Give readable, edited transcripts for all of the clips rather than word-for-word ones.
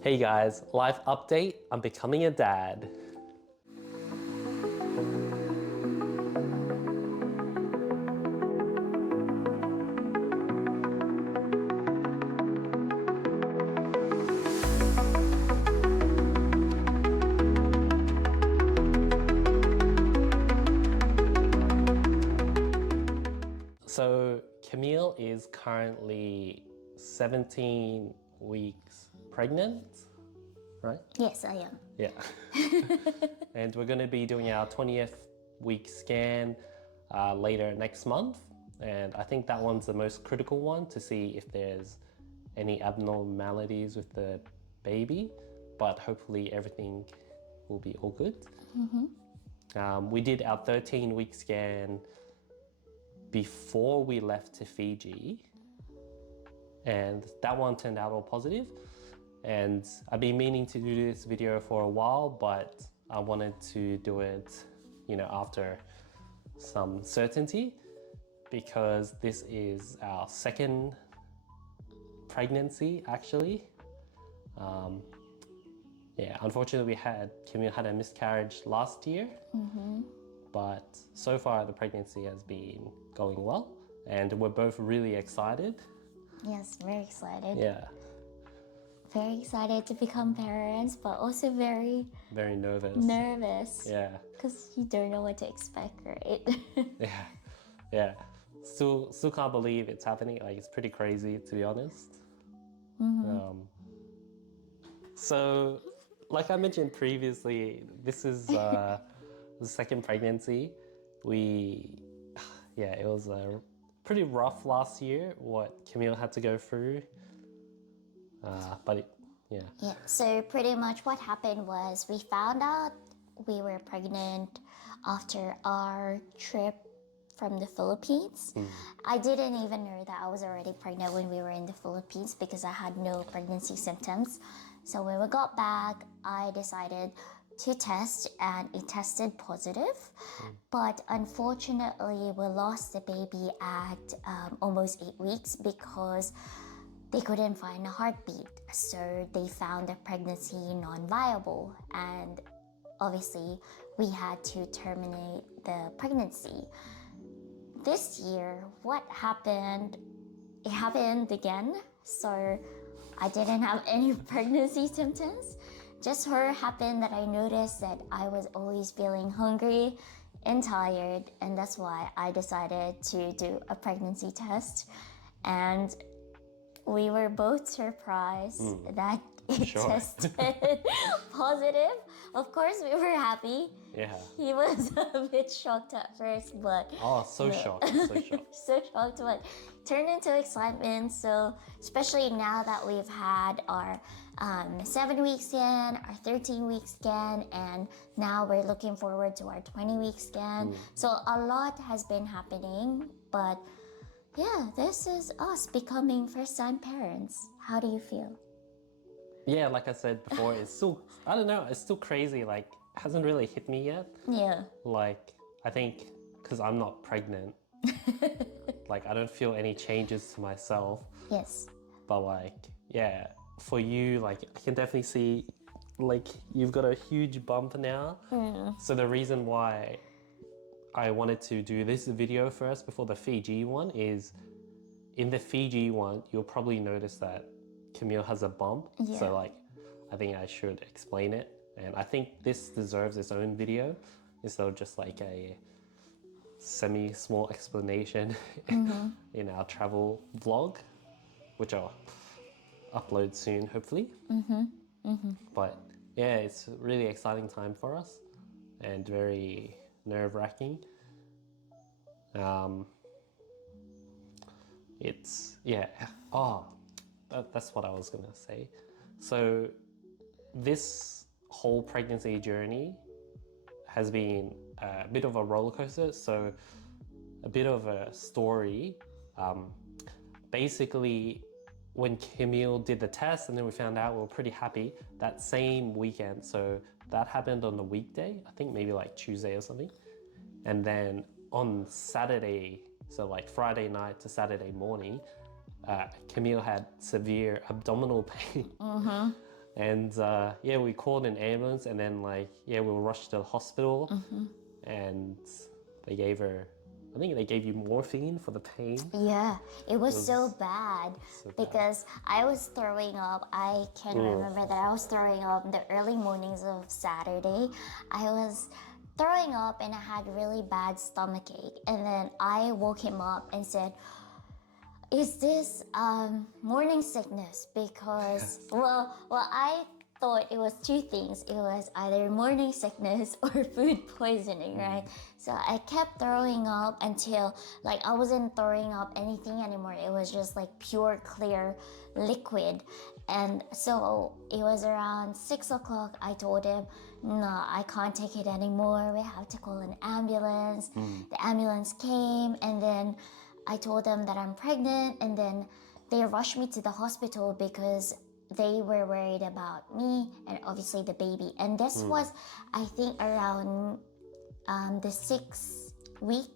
Hey guys, life update, I'm becoming a dad. So Camille is currently 17 weeks pregnant, right? Yes, I am. Yeah. And we're going to be doing our 20th week scan later next month. And I think that one's the most critical one to see if there's any abnormalities with the baby. But hopefully everything will be all good. We did our 13-week scan before we left to Fiji. And that one turned out all positive. And I've been meaning to do this video for a while, but I wanted to do it, after some certainty, because this is our second pregnancy, actually. Unfortunately, Camille had a miscarriage last year, but so far the pregnancy has been going well, and we're both really excited. Yes, very excited. Yeah. Very excited to become parents, but also very nervous. Yeah. Because you don't know what to expect, right? Yeah. Still can't believe it's happening. Like, it's pretty crazy, to be honest. So, like I mentioned previously, this is the second pregnancy. It was pretty rough last year what Camille had to go through. Yeah. So pretty much what happened was we found out we were pregnant after our trip from the Philippines. I didn't even know that I was already pregnant when we were in the Philippines because I had no pregnancy symptoms. So when we got back, I decided to test and it tested positive. But unfortunately, we lost the baby at almost 8 weeks because they couldn't find a heartbeat. So they found the pregnancy non-viable. And obviously, we had to terminate the pregnancy. This year, what happened? It happened again. So I didn't have any pregnancy symptoms. Just her happened that I noticed that I was always feeling hungry and tired. And that's why I decided to do a pregnancy test. And we were both surprised that it tested positive. Of course, we were happy. Yeah. He was a bit shocked at first, but... So shocked. so shocked, but turned into excitement. So, especially now that we've had our 7-week scan, our 13-week scan, and now we're looking forward to our 20-week scan. So, a lot has been happening, but yeah, this is us becoming first-time parents. How do you feel? Yeah, like I said before, it's still, I don't know, it's still crazy. Like, it hasn't really hit me yet. Yeah. Like, I think because I'm not pregnant, like, I don't feel any changes to myself. Yes. But for you, like, I can definitely see, like, you've got a huge bump now. So the reason why I wanted to do this video first before the Fiji one is, in the Fiji one, you'll probably notice that Camille has a bump. Yeah. So I think I should explain it. And I think this deserves its own video instead of just like a semi-small explanation in our travel vlog, which I'll upload soon, hopefully. But yeah, it's a really exciting time for us and very nerve-wracking. That's what I was gonna say. So this whole pregnancy journey has been a bit of a roller coaster. So a bit of a story. Basically, when Camille did the test and then we found out, we were pretty happy that same weekend. So that happened on the weekday, I think maybe like Tuesday or something. And then on Saturday, so like Friday night to Saturday morning, Camille had severe abdominal pain. And yeah, we called an ambulance, and then like yeah, we were rushed to the hospital, and they gave her. I think they gave you morphine for the pain. Yeah, it was so bad so bad. because I was throwing up. I can remember that I was throwing up in the early mornings of Saturday. I was throwing up and I had really bad stomachache. And then I woke him up and said, is this morning sickness? Because I thought it was two things. It was either morning sickness or food poisoning, right? So I kept throwing up until like I wasn't throwing up anything anymore. It was just like pure clear liquid. And so it was around 6 o'clock. I told him, no, I can't take it anymore. We have to call an ambulance. The ambulance came, and then I told them that I'm pregnant, and then they rushed me to the hospital because they were worried about me and obviously the baby. And this was, I think, around the 6-week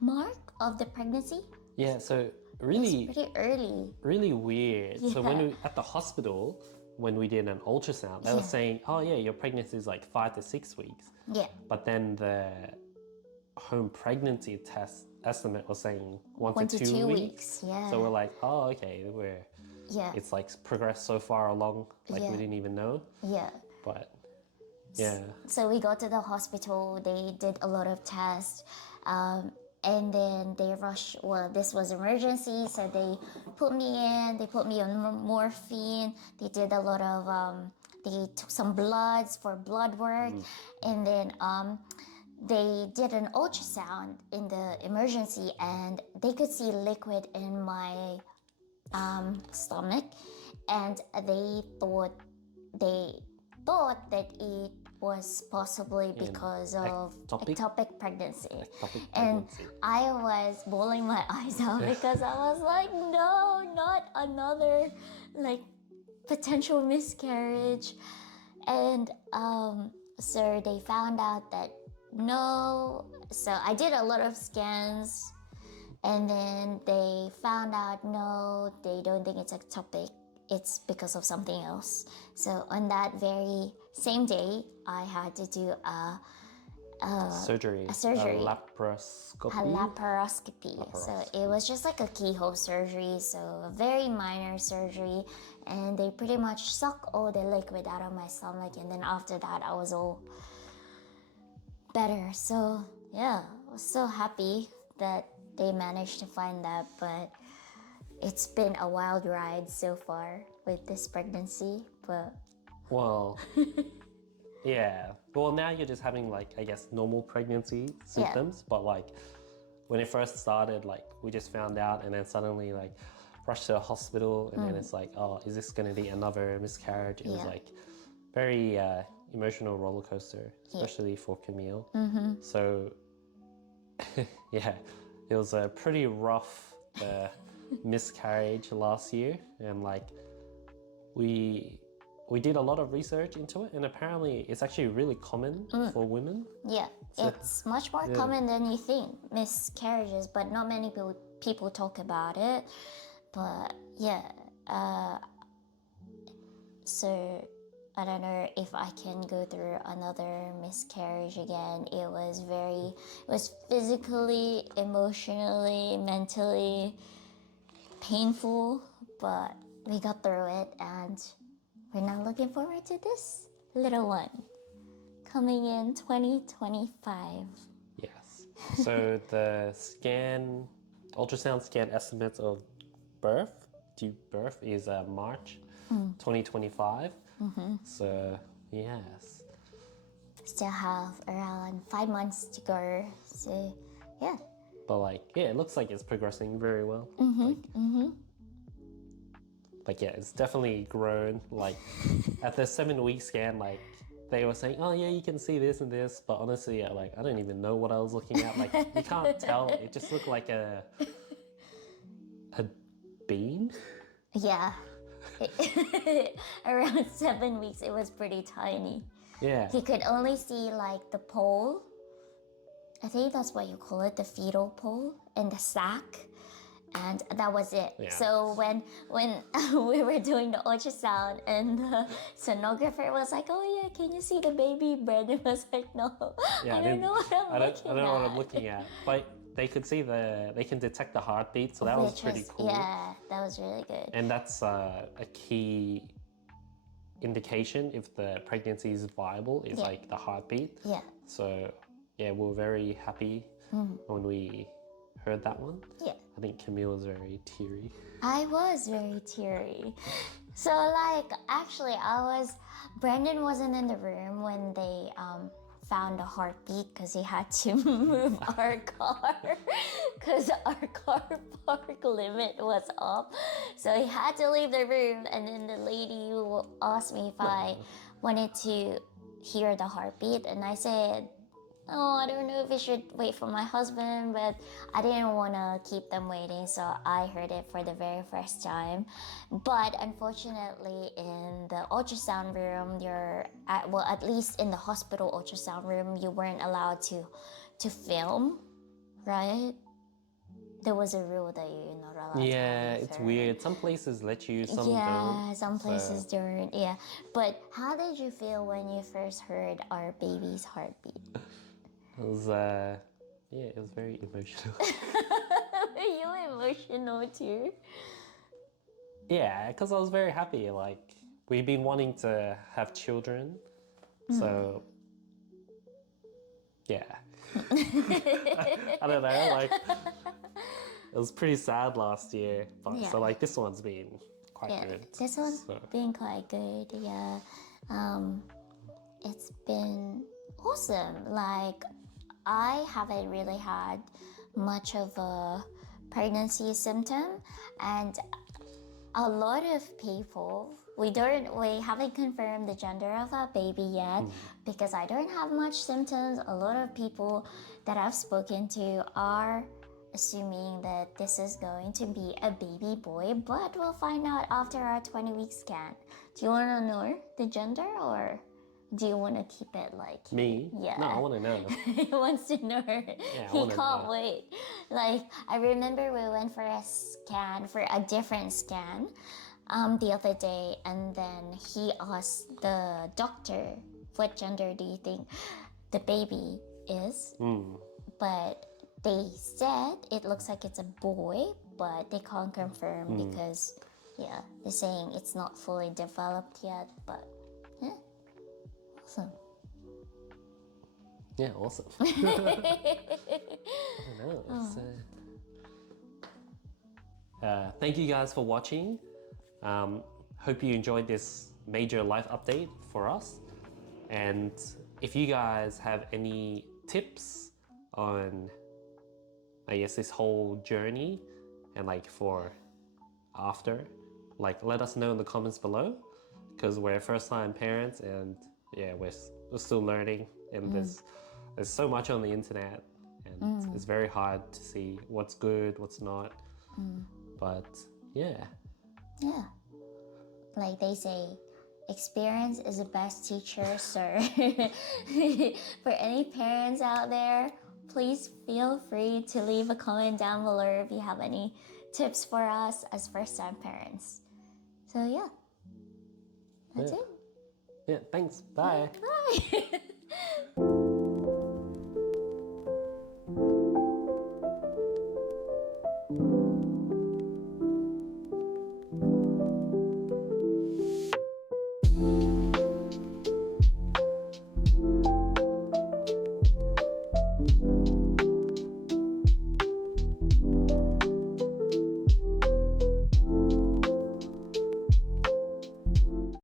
mark of the pregnancy. Yeah, so really, it's pretty early. Really weird. Yeah. So when we at the hospital, when we did an ultrasound, they were saying, "Oh yeah, your pregnancy is like 5 to 6 weeks." Yeah. But then the home pregnancy test estimate was saying 1 to 2 weeks. Yeah. So we're like, "Oh, okay, it's like progressed so far along, like we didn't even know." Yeah. But yeah. So we got to the hospital. They did a lot of tests. And then they rushed, well, this was emergency, so they put me in, they put me on morphine, they did a lot of, they took some bloods for blood work, and then they did an ultrasound in the emergency, and they could see liquid in my stomach, and they thought that it was possibly because of ectopic pregnancy. And I was bawling my eyes out because I was like, no, not another like potential miscarriage. And so they found out that no. So I did a lot of scans, and then they found out no, they don't think it's ectopic. It's because of something else. So on that very same day, I had to do a surgery. A laparoscopy. A laparoscopy. So it was just like a keyhole surgery, so a very minor surgery, and they pretty much suck all the liquid out of my stomach, and then after that I was all better. So yeah, I was so happy that they managed to find that, but it's been a wild ride so far with this pregnancy, but... Well, yeah. Well, now you're just having like, I guess, normal pregnancy symptoms, but like when it first started, like we just found out and then suddenly like rushed to the hospital, and then it's like, oh, is this going to be another miscarriage? It was like very emotional roller coaster, especially for Camille. So yeah, it was a pretty rough miscarriage last year, and like we did a lot of research into it, and apparently it's actually really common for women. Yeah, so, it's much more common than you think, miscarriages, but not many people talk about it. But yeah, so I don't know if I can go through another miscarriage again. It was physically, emotionally, mentally painful, but we got through it, and we're now looking forward to this little one coming in 2025. Yes. So the ultrasound scan estimates of due birth is March 2025. So yes. Still have around 5 months to go. So yeah. But like, yeah, it looks like it's progressing very well. Like, yeah, it's definitely grown. Like, at the 7-week scan, like, they were saying, oh, yeah, you can see this and this. But honestly, yeah, like, I don't even know what I was looking at. Like, you can't tell. It just looked like a bean. Yeah. Around 7 weeks, it was pretty tiny. Yeah. You could only see, like, the pole. I think that's what you call it, the fetal pole, and the sac. and that was it. Yeah. So when we were doing the ultrasound and the sonographer was like, "Oh yeah, can you see the baby?" Brandon was like, "No, I don't know what I'm looking at." I don't know what I'm looking at. But they could see they can detect the heartbeat, so that was pretty cool. Yeah, that was really good. And that's a key indication if the pregnancy is viable, is like the heartbeat. Yeah. So yeah, we were very happy when we heard that one. Yeah. I think Camille was very teary. I was very teary. So like actually Brandon wasn't in the room when they found a heartbeat because he had to move our car because our car park limit was up. So he had to leave the room, and then the lady asked me if I wanted to hear the heartbeat, and I said, "Oh, I don't know if we should wait for my husband," but I didn't want to keep them waiting, so I heard it for the very first time. But unfortunately, in the ultrasound room, at least in the hospital ultrasound room, you weren't allowed to film, right? There was a rule that you're not allowed to Yeah, it's weird. Some places let you, some don't. Yeah, some places don't. Yeah. But how did you feel when you first heard our baby's heartbeat? It was, it was very emotional. Were you emotional too? Yeah, because I was very happy. Like, we've been wanting to have children, so yeah. I don't know, like, it was pretty sad last year, but so like this one's been quite good. This one's been quite good. Yeah, it's been awesome. Like, I haven't really had much of a pregnancy symptom, and a lot of people, we haven't confirmed the gender of our baby yet because I don't have much symptoms. A lot of people that I've spoken to are assuming that this is going to be a baby boy, but we'll find out after our 20-week scan. Do you want to know the gender, or do you want to keep it like... Me? Yeah. No, I want to know. He wants to know. Yeah, He can't wait. Like, I remember we went for a scan, for a different scan, the other day, and then he asked the doctor, "What gender do you think the baby is?" But they said it looks like it's a boy, but they can't confirm because, yeah, they're saying it's not fully developed yet, but yeah. Awesome. Yeah, awesome. I don't know. Thank you guys for watching. Hope you enjoyed this major life update for us. And if you guys have any tips on, I guess, this whole journey and like for after, like let us know in the comments below, because we're first-time parents and yeah, we're still learning, and there's so much on the internet, and it's very hard to see what's good, what's not. But yeah. Yeah. Like they say, experience is the best teacher, sir. For any parents out there, please feel free to leave a comment down below if you have any tips for us as first-time parents. So yeah, that's it. Yeah, thanks. Bye. Bye.